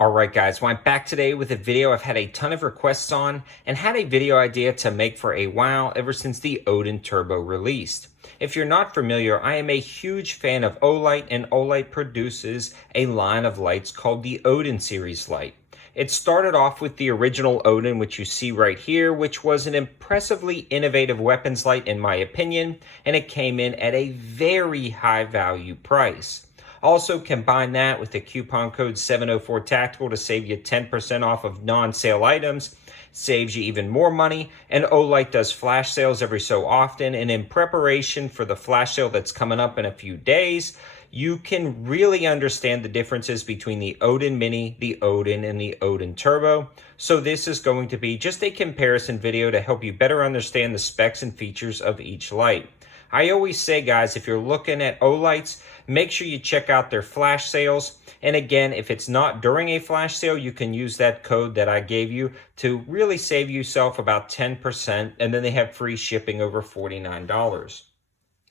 Alright guys, well I'm back today with a video I've had a ton of requests on and had a video idea to make for a while ever since the Odin Turbo released. If you're not familiar, I am a huge fan of Olight, and Olight produces a line of lights called the Odin series light. It started off with the original Odin, which you see right here, which was an impressively innovative weapons light in my opinion, and it came in at a very high value price. Also, combine that with the coupon code 704 Tactical to save you 10% off of non-sale items. Saves you even more money. And Olight does flash sales every so often. And in preparation for the flash sale that's coming up in a few days, you can really understand the differences between the Odin Mini, the Odin, and the Odin Turbo. So this is going to be just a comparison video to help you better understand the specs and features of each light. I always say, guys, if you're looking at Olights, make sure you check out their flash sales. And again, if it's not during a flash sale, you can use that code that I gave you to really save yourself about 10%. And then they have free shipping over $49.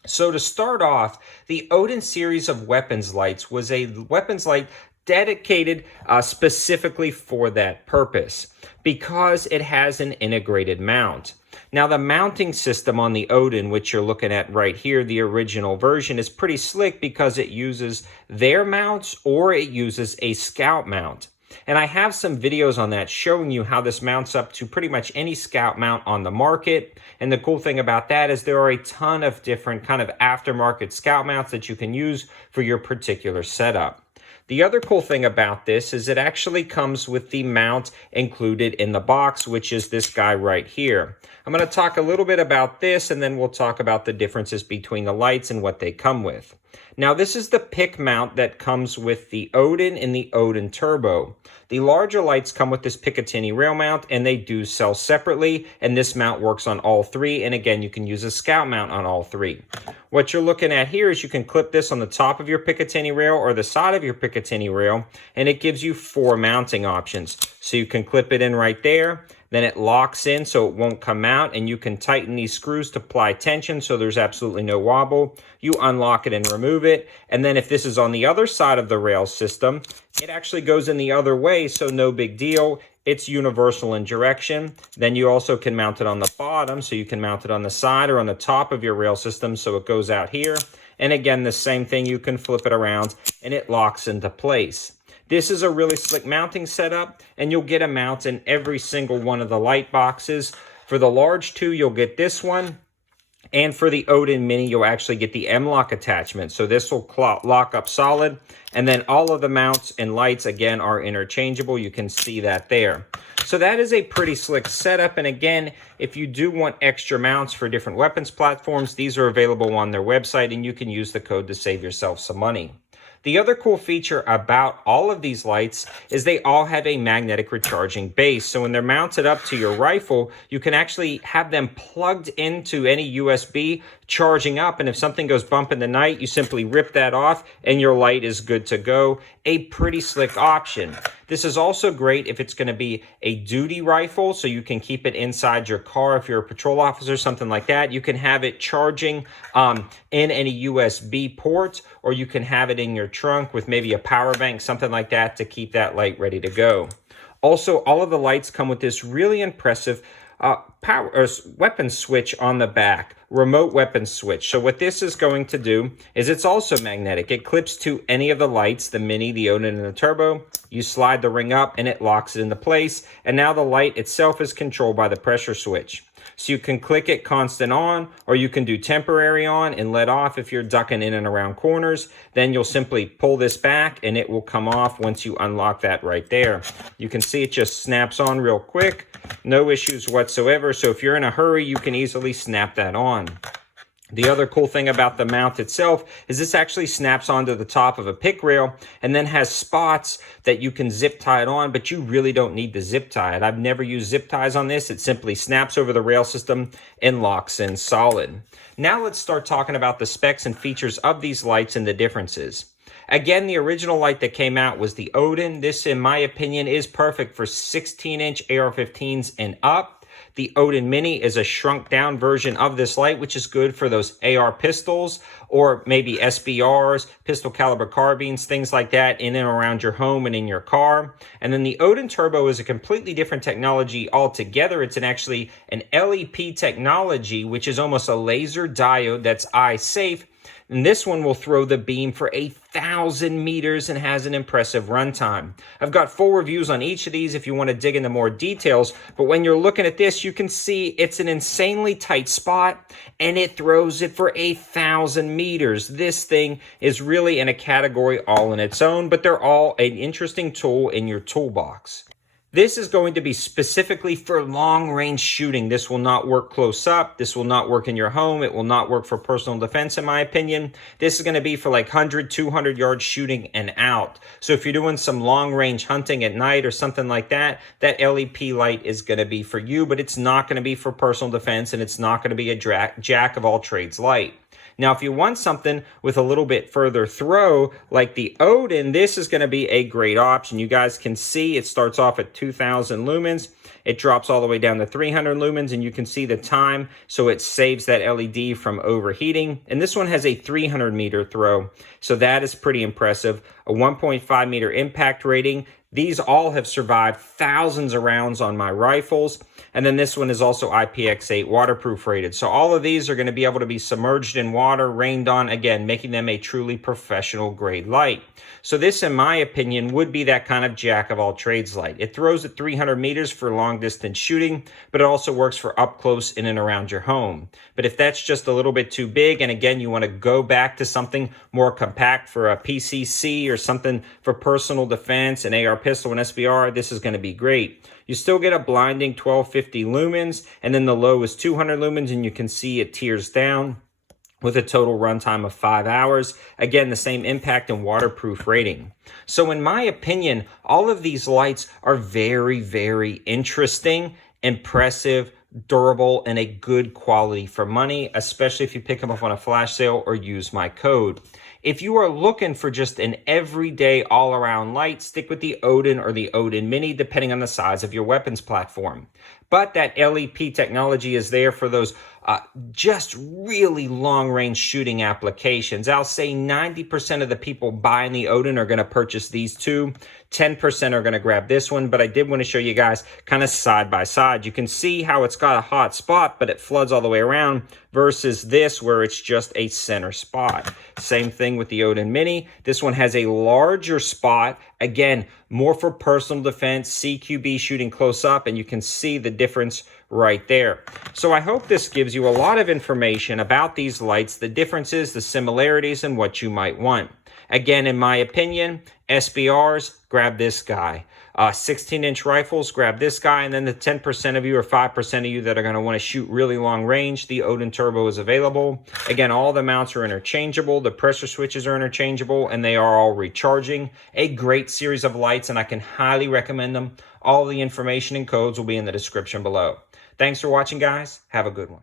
So to start off, the Odin series of weapons lights was a weapons light dedicated specifically for that purpose because it has an integrated mount. Now, the mounting system on the Odin, which you're looking at right here, the original version, is pretty slick because it uses their mounts or it uses a Scout mount. And I have some videos on that showing you how this mounts up to pretty much any Scout mount on the market. And the cool thing about that is there are a ton of different kind of aftermarket Scout mounts that you can use for your particular setup. The other cool thing about this is it actually comes with the mount included in the box, which is this guy right here. I'm going to talk a little bit about this, and then we'll talk about the differences between the lights and what they come with. Now, this is the pick mount that comes with the Odin and the Odin Turbo. The larger lights come with this Picatinny rail mount, and they do sell separately, and this mount works on all three, and again, you can use a Scout mount on all three. What you're looking at here is you can clip this on the top of your Picatinny rail or the side of your Picatinny rail, and it gives you 4 mounting options. So you can clip it in right there, then it locks in so it won't come out, and you can tighten these screws to apply tension so there's absolutely no wobble. You unlock it and remove it, and then if this is on the other side of the rail system, it actually goes in the other way, so no big deal. It's universal in direction. Then you also can mount it on the bottom, so you can mount it on the side or on the top of your rail system so it goes out here. And again, the same thing, you can flip it around and it locks into place. This is a really slick mounting setup, and you'll get a mount in every single one of the light boxes. For the large 2, you'll get this one. And for the Odin Mini, you'll actually get the M-Lock attachment. So this will lock up solid. And then all of the mounts and lights, again, are interchangeable. You can see that there. So that is a pretty slick setup. And again, if you do want extra mounts for different weapons platforms, these are available on their website, and you can use the code to save yourself some money. The other cool feature about all of these lights is they all have a magnetic recharging base. So when they're mounted up to your rifle, you can actually have them plugged into any USB, charging up. And if something goes bump in the night, you simply rip that off and your light is good to go. A pretty slick option. This is also great if it's going to be a duty rifle, so you can keep it inside your car if you're a patrol officer, something like that. You can have it charging in any USB port, or you can have it in your trunk with maybe a power bank, something like that, to keep that light ready to go. Also, all of the lights come with this really impressive weapon switch on the back, remote weapon switch. So what this is going to do is it's also magnetic. It clips to any of the lights, the Mini, the Odin, and the Turbo. You slide the ring up and it locks it into place. And now the light itself is controlled by the pressure switch. So you can click it constant on, or you can do temporary on and let off if you're ducking in and around corners. Then you'll simply pull this back and it will come off once you unlock that right there. You can see it just snaps on real quick. No issues whatsoever. So if you're in a hurry, you can easily snap that on. The other cool thing about the mount itself is this actually snaps onto the top of a pick rail and then has spots that you can zip tie it on, but you really don't need to zip tie it. I've never used zip ties on this. It simply snaps over the rail system and locks in solid. Now let's start talking about the specs and features of these lights and the differences. Again, the original light that came out was the Odin. This, in my opinion, is perfect for 16-inch AR-15s and up. The Odin Mini is a shrunk down version of this light, which is good for those AR pistols or maybe SBRs, pistol caliber carbines, things like that in and around your home and in your car. And then the Odin Turbo is a completely different technology altogether. It's actually an LEP technology, which is almost a laser diode that's eye safe. And this one will throw the beam for 1,000 meters and has an impressive runtime. I've got full reviews on each of these if you want to dig into more details, but when you're looking at this, you can see it's an insanely tight spot and it throws it for 1,000 meters. This thing is really in a category all in its own, but they're all an interesting tool in your toolbox. This is going to be specifically for long-range shooting. This will not work close up. This will not work in your home. It will not work for personal defense, in my opinion. This is going to be for like 100, 200 yard shooting and out. So if you're doing some long-range hunting at night or something like that, that LEP light is going to be for you, but it's not going to be for personal defense, and it's not going to be a jack-of-all-trades light. Now, if you want something with a little bit further throw, like the Odin, this is going to be a great option. You guys can see it starts off at 2,000 lumens. It drops all the way down to 300 lumens, and you can see the time, so it saves that LED from overheating. And this one has a 300 meter throw, so that is pretty impressive. A 1.5 meter impact rating. These all have survived thousands of rounds on my rifles. And then this one is also IPX8 waterproof rated. So all of these are going to be able to be submerged in water, rained on, again, making them a truly professional grade light. So this, in my opinion, would be that kind of jack of all trades light. It throws at 300 meters for long distance shooting, but it also works for up close in and around your home. But if that's just a little bit too big, and again, you want to go back to something more compact for a PCC or something for personal defense, an AR pistol, and SBR, this is going to be great. You still get a blinding 1250 lumens, and then the low is 200 lumens, and you can see it tears down with a total runtime of 5 hours. Again, the same impact and waterproof rating. So in my opinion, all of these lights are very, very interesting, impressive, durable, and a good quality for money, especially if you pick them up on a flash sale or use my code. If you are looking for just an everyday all-around light, stick with the Odin or the Odin Mini, depending on the size of your weapons platform. But that LEP technology is there for those just really long-range shooting applications. I'll say 90% of the people buying the Odin are going to purchase these two. 10% are going to grab this one, but I did want to show you guys kind of side by side. You can see how it's got a hot spot, but it floods all the way around, versus this where it's just a center spot. Same thing with the Odin Mini. This one has a larger spot. Again, more for personal defense, CQB shooting close up, and you can see the difference right there. So I hope this gives you a lot of information about these lights, the differences, the similarities, and what you might want. Again, in my opinion, SBRs, grab this guy. 16-inch rifles, grab this guy. And then the 10% of you or 5% of you that are going to want to shoot really long range, the Odin Turbo is available. Again, all the mounts are interchangeable. The pressure switches are interchangeable, and they are all recharging. A great series of lights, and I can highly recommend them. All the information and codes will be in the description below. Thanks for watching, guys. Have a good one.